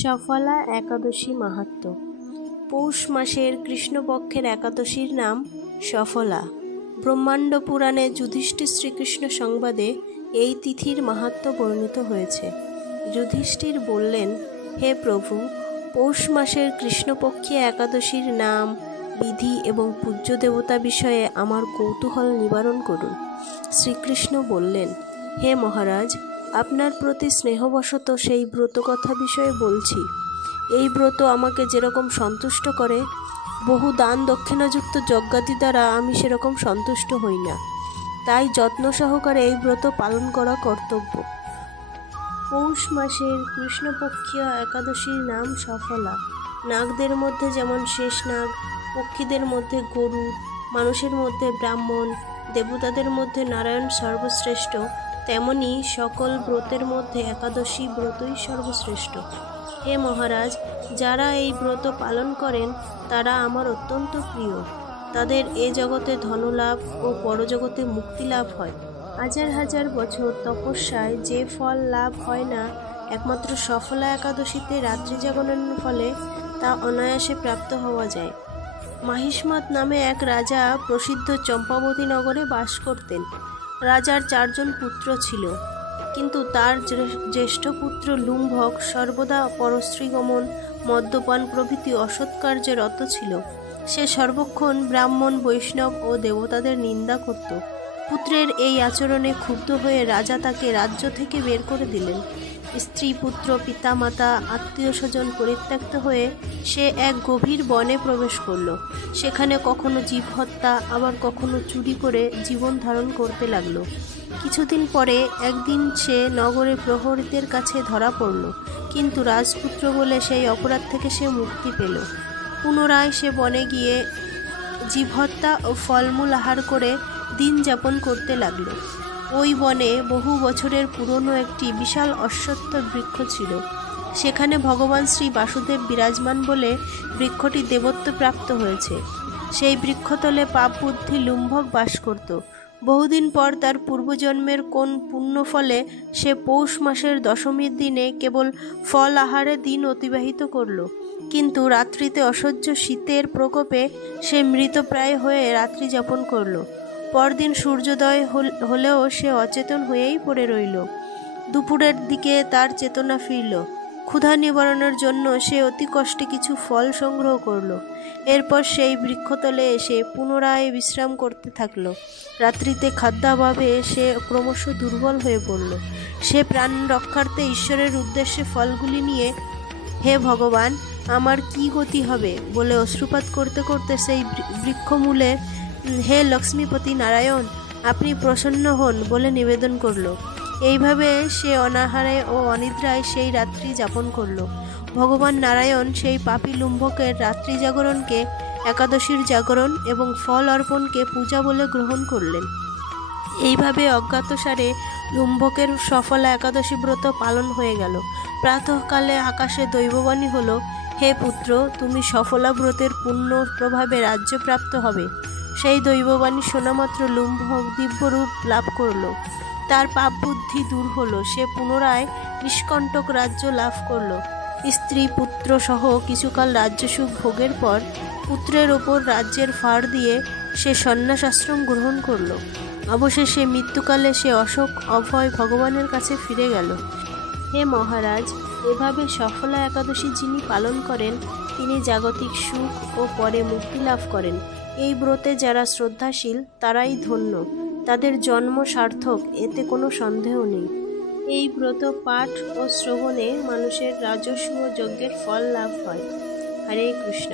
সফলা একাদশী মাহাত্ম্য। পৌষ মাসের কৃষ্ণপক্ষের একাদশীর নাম সফলা। ব্রহ্মাণ্ড পুরাণে যুধিষ্ঠির শ্রীকৃষ্ণ সংবাদে এই তিথির মাহাত্ম্য বর্ণিত হয়েছে। যুধিষ্ঠির বললেন, হে প্রভু, পৌষ মাসের কৃষ্ণপক্ষীয় একাদশীর নাম, বিধি এবং পূজ্য দেবতা বিষয়ে আমার কৌতূহল নিবারণ করুন। শ্রীকৃষ্ণ বললেন, হে মহারাজ, আপনার প্রতি স্নেহবশত সেই ব্রত কথা বিষয়ে বলছি। এই ব্রত আমাকে যেরকম সন্তুষ্ট করে, বহু দান দক্ষিণাযুক্ত যজ্ঞাদি দ্বারা আমি সেরকম সন্তুষ্ট হই না। তাই যত্ন সহকারে এই ব্রত পালন করা কর্তব্য। পৌষ মাসের কৃষ্ণপক্ষীয় একাদশীর নাম সফলা। নাগদের মধ্যে যেমন শেষ নাগ, পক্ষীদের মধ্যে গরু, মানুষের মধ্যে ব্রাহ্মণ, দেবতাদের মধ্যে নারায়ণ সর্বশ্রেষ্ঠ, তেমনি সকল ব্রতের মধ্যে একাদশী ব্রতই সর্বশ্রেষ্ঠ। হে মহারাজ, যারা এই ব্রত পালন করেন তারা আমার অত্যন্ত প্রিয়। তাদের এ জগতে ধনলাভ ও পরজগতে মুক্তি লাভ হয়। হাজার হাজার বছর তপস্যায় যে ফল লাভ হয় না, একমাত্র সফলা একাদশীতে রাত্রি জাগরণের ফলে তা অনায়াসে প্রাপ্ত হওয়া যায়। মাহিষ্মত নামে এক রাজা প্রসিদ্ধ চম্পাবতী নগরে বাস করতেন। রাজার 4 জন পুত্র ছিল, কিন্তু তার জ্যেষ্ঠ পুত্র লুম্ভক সর্বদা পরস্ত্রীগমন, মদ্যপান প্রভৃতি অসৎ কার্যে রত ছিল। সে সর্বক্ষণ ব্রাহ্মণ, বৈষ্ণব ও দেবতাদের নিন্দা করত। পুত্রের এই আচরণে ক্ষুব্ধ হয়ে রাজা তাকে রাজ্য থেকে বের করে দিলেন। স্ত্রী, পুত্র, পিতামাতা, আত্মীয় স্বজন পরিত্যক্ত হয়ে সে এক গভীর বনে প্রবেশ করল। সেখানে কখনো জীব হত্যা, আবার কখনো চুরি করে জীবন ধারণ করতে লাগলো। কিছুদিন পরে একদিন সে নগরে প্রহরীদের কাছে ধরা পড়ল, কিন্তু রাজপুত্র বলে সেই অপরাধ থেকে সে মুক্তি পেল। পুনরায় সে বনে গিয়ে জীব হত্যা ও ফলমূল আহার করে দিন যাপন করতে লাগল। ওই বনে বহু বছরের পুরনো একটি বিশাল অশ্বত্থ বৃক্ষ ছিল। সেখানে ভগবান শ্রী বাসুদেব বিরাজমান বলে বৃক্ষটি দেবত্ব প্রাপ্ত হয়েছে। সেই বৃক্ষতলে পাপ বুদ্ধি লুম্ভক বাস করত। বহুদিন পর তার পূর্বজন্মের কোন পুণ্য ফলে সে পৌষ মাসের দশমীর দিনে কেবল ফল আহারে দিন অতিবাহিত করল, কিন্তু রাত্রিতে অসহ্য শীতের প্রকোপে সে মৃতপ্রায় হয়ে রাত্রি যাপন করল। পরদিন সূর্যোদয় হলেও সে অচেতন হয়েই পড়ে রইল। দুপুরের দিকে তার চেতনা ফিরল। ক্ষুধা নিবারণের জন্য সে অতি কষ্টে কিছু ফল সংগ্রহ করল। এরপর সেই বৃক্ষতলে এসে পুনরায় বিশ্রাম করতে থাকল। রাত্রিতে খাদ্যাভাবে সে ক্রমশ দুর্বল হয়ে পড়ল। সে প্রাণ রক্ষার্থে ঈশ্বরের উদ্দেশ্যে ফলগুলি নিয়ে, হে ভগবান, আমার কি গতি হবে বলে অশ্রুপাত করতে করতে সেই বৃক্ষমূলে, হে লক্ষ্মীপতি নারায়ণ, আপনি প্রসন্ন হন বলে নিবেদন করল। এইভাবে সে অনাহারে ও অনিদ্রায় সেই রাত্রি যাপন করল। ভগবান নারায়ণ সেই পাপী লুম্ভকের রাত্রি জাগরণকে একাদশীর জাগরণ এবং ফল অর্পণকে পূজা বলে গ্রহণ করলেন। এইভাবে অজ্ঞাতসারে লুম্ভকের সফলা একাদশী ব্রত পালন হয়ে গেল। প্রাতঃকালে আকাশে দৈববাণী হলো, হে পুত্র, তুমি সফলা ব্রতের পুণ্য প্রভাবে রাজ্যপ্রাপ্ত হবে। সেই দৈববাণী শোনামাত্র লুম্ভক দিব্যরূপ লাভ করল। তার পাপ বুদ্ধি দূর হলো। সে পুনরায় নিষ্কণ্টক রাজ্য লাভ করল। স্ত্রী, পুত্র সহ কিছুকাল রাজ্যসুখ ভোগের পর পুত্রের ওপর রাজ্যের ফাড় দিয়ে সে সন্ন্যাসাশ্রম গ্রহণ করল। অবশেষে মৃত্যুকালে সে অশোক অভয় ভগবানের কাছে ফিরে গেল। হে মহারাজ, এভাবে সফলা একাদশী যিনি পালন করেন তিনি জাগতিক সুখ ও পরে মুক্তি লাভ করেন। এই ব্রতে যারা শ্রদ্ধাশীল তারাই ধন্য, তাদের জন্ম সার্থক, এতে কোনো সন্দেহ নেই। এই ব্রত পাঠ ও শ্রবণে মানুষের রাজস্ব যজ্ঞের ফল লাভ হয়। হরে কৃষ্ণ।